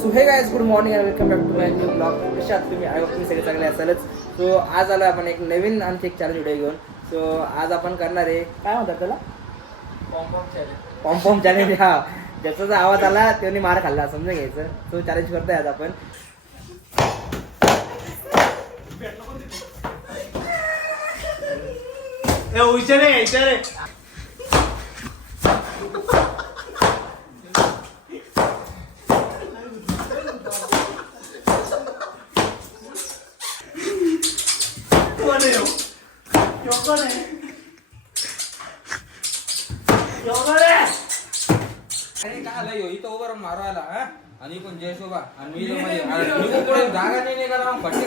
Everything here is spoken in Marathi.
So hey guys, good morning and welcome back to my new blog. कशा आहात तुम्ही? आय होप तुम्ही सगळे चांगले असालच. सो आज आलो आपण एक नवीन आणखी एक चॅलेंज व्हिडिओ घेऊन. सो आज आपण करणार आहे, काय म्हणतात त्याला, पॉम चॅलेंज. हा, ज्याचा जो आवाज आला त्याने मार खाल्ला समजा घ्यायचं. तो चॅलेंज करतोय आज आपण. इथं उभं मारू आला आणि पण जय शोभा आणि मी जागा नाही का फटके